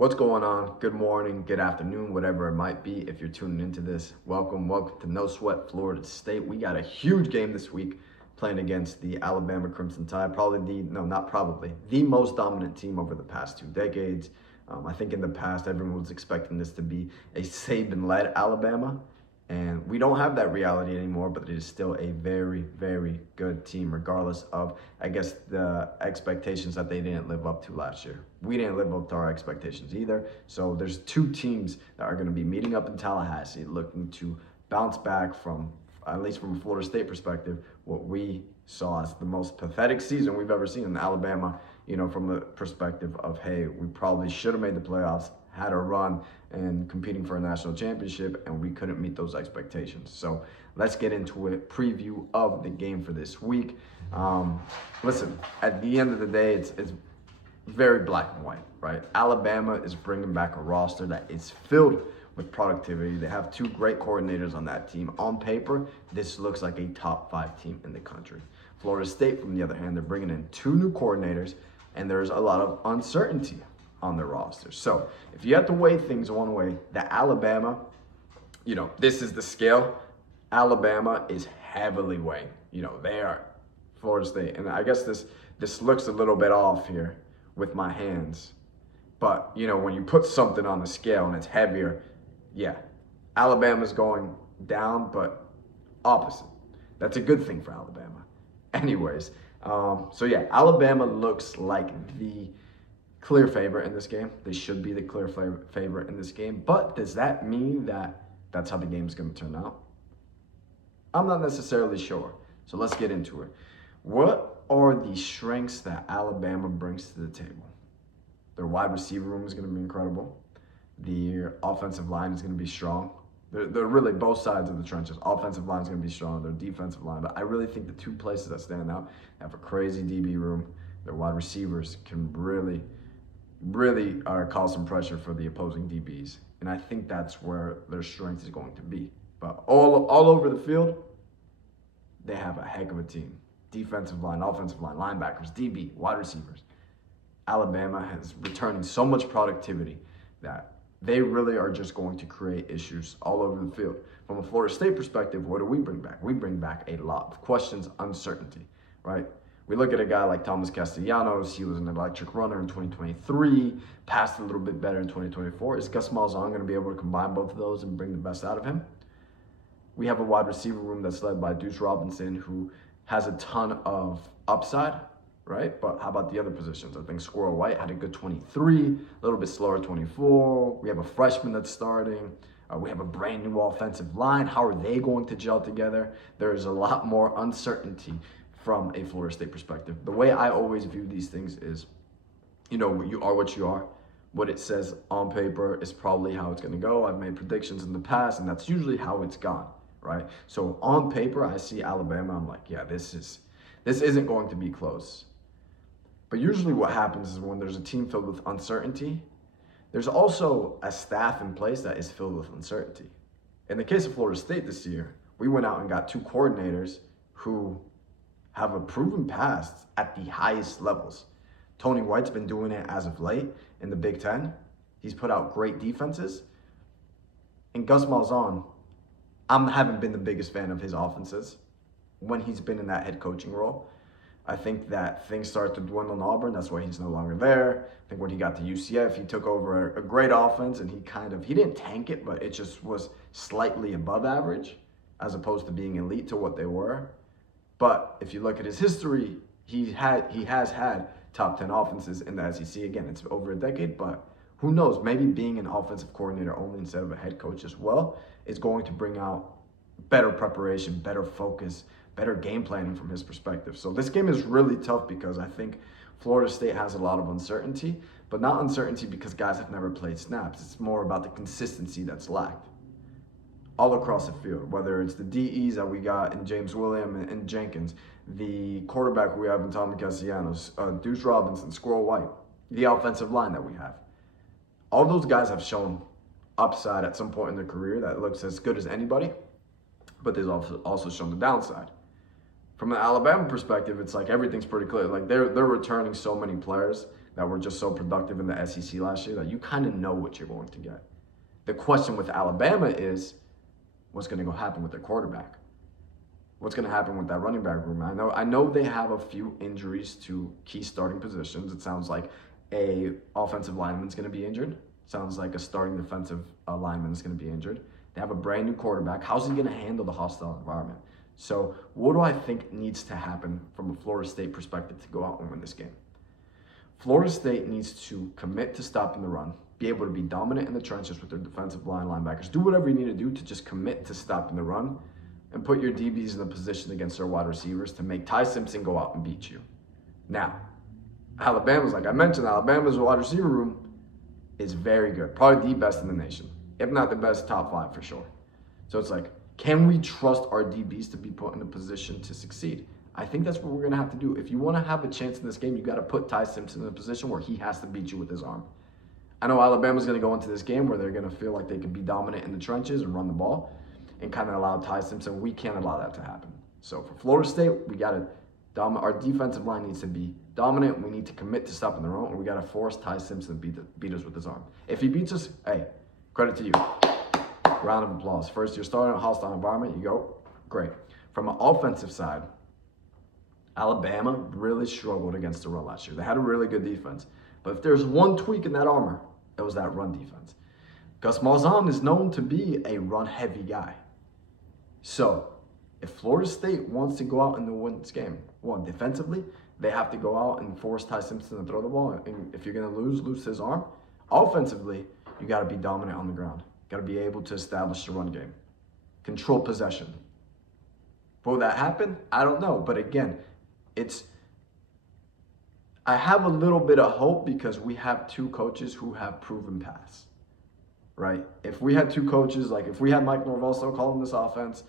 What's going on? Good morning, good afternoon, whatever it might be. If you're tuning into this, welcome to No Sweat Florida State. We got a huge game this week playing against the Alabama Crimson Tide. The most dominant team over the past 2 decades. I think in the past, everyone was expecting this to be a Saban-led Alabama. And we don't have that reality anymore, but it is still a very, very good team, regardless of, the expectations that they didn't live up to last year. We didn't live up to our expectations either. So there's two teams that are going to be meeting up in Tallahassee looking to bounce back from, at least from a Florida State perspective, what we saw as the most pathetic season we've ever seen in Alabama, from the perspective of, hey, we probably should have made the playoffs, had a run and competing for a national championship, and we couldn't meet those expectations. So let's get into a preview of the game for this week. Listen, at the end of the day, it's very black and white, right? Alabama is bringing back a roster that is filled with productivity. They have two great coordinators on that team. On paper, this looks like a top 5 team in the country. Florida State, from the other hand, they're bringing in 2 new coordinators, and there's a lot of uncertainty on their roster. So if you have to weigh things one way, the Alabama, this is the scale. Alabama is heavily weighing. They are Florida State. And I guess this looks a little bit off here with my hands. But, when you put something on the scale and it's heavier, yeah, Alabama's going down, but opposite. That's a good thing for Alabama. Anyways, Alabama looks like the clear favorite in this game. They should be the clear favorite in this game. But does that mean that that's how the game's going to turn out? I'm not necessarily sure. So let's get into it. What are the strengths that Alabama brings to the table? Their wide receiver room is going to be incredible. Their offensive line is going to be strong. They're really both sides of the trenches. Offensive line is going to be strong. Their defensive line. But I really think the two places that stand out have a crazy DB room. Their wide receivers can really cause some pressure for the opposing DBs. And I think that's where their strength is going to be. But all over the field, they have a heck of a team. Defensive line, offensive line, linebackers, DB, wide receivers. Alabama has returning so much productivity that they really are just going to create issues all over the field. From a Florida State perspective, what do we bring back? We bring back a lot of questions, uncertainty, right? We look at a guy like Thomas Castellanos. He was an electric runner in 2023, passed a little bit better in 2024. Is Gus Malzahn going to be able to combine both of those and bring the best out of him? We have a wide receiver room that's led by Deuce Robinson, who has a ton of upside, right? But how about the other positions? I think Squirrel White had a good 23, a little bit slower 24. We have a freshman that's starting. We have a brand new offensive line. How are they going to gel together? There's a lot more uncertainty from a Florida State perspective. The way I always view these things is, you are what you are. What it says on paper is probably how it's going to go. I've made predictions in the past, and that's usually how it's gone, right? So on paper, I see Alabama. I'm like, yeah, this isn't going to be close. But usually what happens is when there's a team filled with uncertainty, there's also a staff in place that is filled with uncertainty. In the case of Florida State this year, we went out and got 2 coordinators who have a proven past at the highest levels. Tony White's been doing it as of late in the Big Ten. He's put out great defenses. And Gus Malzahn, I haven't been the biggest fan of his offenses when he's been in that head coaching role. I think that things start to dwindle in Auburn. That's why he's no longer there. I think when he got to UCF, he took over a great offense, and he didn't tank it, but it just was slightly above average as opposed to being elite to what they were. But if you look at his history, he has had top 10 offenses in the SEC. Again, it's over a decade, but who knows? Maybe being an offensive coordinator only instead of a head coach as well is going to bring out better preparation, better focus, better game planning from his perspective. So this game is really tough because I think Florida State has a lot of uncertainty, but not uncertainty because guys have never played snaps. It's more about the consistency that's lacked all across the field, whether it's the DEs that we got in James William and Jenkins, the quarterback we have in Tommy Castellanos, Deuce Robinson, Squirrel White, the offensive line that we have. All those guys have shown upside at some point in their career that looks as good as anybody, but they've also shown the downside. From an Alabama perspective, it's like everything's pretty clear. Like they're returning so many players that were just so productive in the SEC last year that you kind of know what you're going to get. The question with Alabama is what's going to go happen with their quarterback? What's going to happen with that running back room? I know they have a few injuries to key starting positions. It sounds like a offensive lineman's going to be injured. Sounds like a starting defensive lineman is going to be injured. They have a brand new quarterback. How's he going to handle the hostile environment? So what do I think needs to happen from a Florida State perspective to go out and win this game? Florida State needs to commit to stopping the run, be able to be dominant in the trenches with their defensive line linebackers. Do whatever you need to do to just commit to stopping the run and put your DBs in a position against their wide receivers to make Ty Simpson go out and beat you. Now, Alabama's, like I mentioned, Alabama's wide receiver room is very good. Probably the best in the nation. If not the best, top 5 for sure. So it's like, can we trust our DBs to be put in a position to succeed? I think that's what we're going to have to do. If you want to have a chance in this game, you got to put Ty Simpson in a position where he has to beat you with his arm. I know Alabama's going to go into this game where they're going to feel like they can be dominant in the trenches and run the ball and kind of allow Ty Simpson. We can't allow that to happen. So for Florida State, we got to our defensive line needs to be dominant. We need to commit to stopping the run, and we got to force Ty Simpson to beat us with his arm. If he beats us, hey, credit to you. Round of applause. First, you're starting a hostile environment. You go, great. From an offensive side, Alabama really struggled against the run last year. They had a really good defense. But if there's one tweak in that armor, it was that run defense. Gus Malzahn is known to be a run-heavy guy. So if Florida State wants to go out and win this game, one, defensively, they have to go out and force Ty Simpson to throw the ball. And if you're going to lose his arm. Offensively, you got to be dominant on the ground. Got to be able to establish the run game. Control possession. Will that happen? I don't know. But again, I have a little bit of hope because we have 2 coaches who have proven paths, right? If we had 2 coaches, like if we had Mike Norvell calling this offense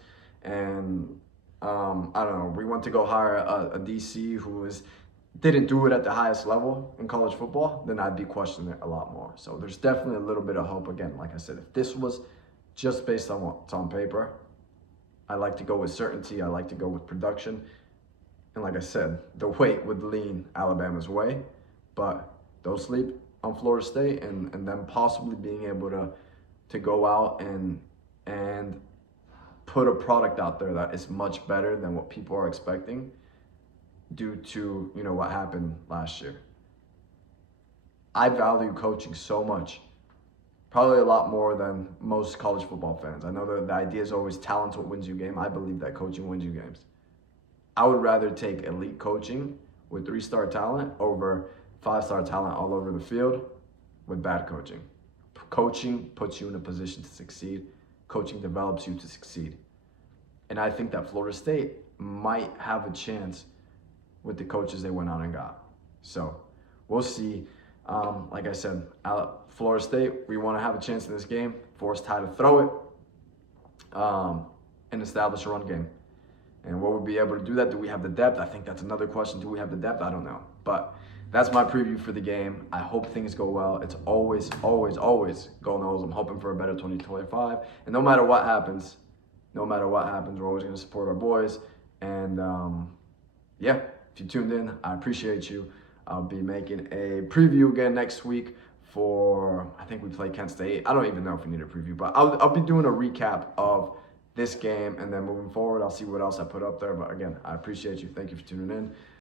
and, I don't know, we went to go hire a DC who didn't do it at the highest level in college football, then I'd be questioning it a lot more. So there's definitely a little bit of hope. Again, like I said, if this was just based on what's on paper, I like to go with certainty. I like to go with production. And like I said, the weight would lean Alabama's way, but don't sleep on Florida State and them possibly being able to go out and put a product out there that is much better than what people are expecting due to, what happened last year. I value coaching so much, probably a lot more than most college football fans. I know that the idea is always talent's what wins you game. I believe that coaching wins you games. I would rather take elite coaching with 3-star talent over 5-star talent all over the field with bad coaching. Coaching puts you in a position to succeed. Coaching develops you to succeed. And I think that Florida State might have a chance with the coaches they went out and got. So we'll see. Like I said, Florida State, we want to have a chance in this game, force Ty to throw it, and establish a run game. And will we be able to do that? Do we have the depth? I think that's another question. Do we have the depth? I don't know. But that's my preview for the game. I hope things go well. It's always, always, always go Noles. I'm hoping for a better 2025. And no matter what happens, we're always going to support our boys. And if you tuned in, I appreciate you. I'll be making a preview again next week for, I think we play Kent State. I don't even know if we need a preview, but I'll be doing a recap of this game, and then moving forward, I'll see what else I put up there. But again, I appreciate you. Thank you for tuning in.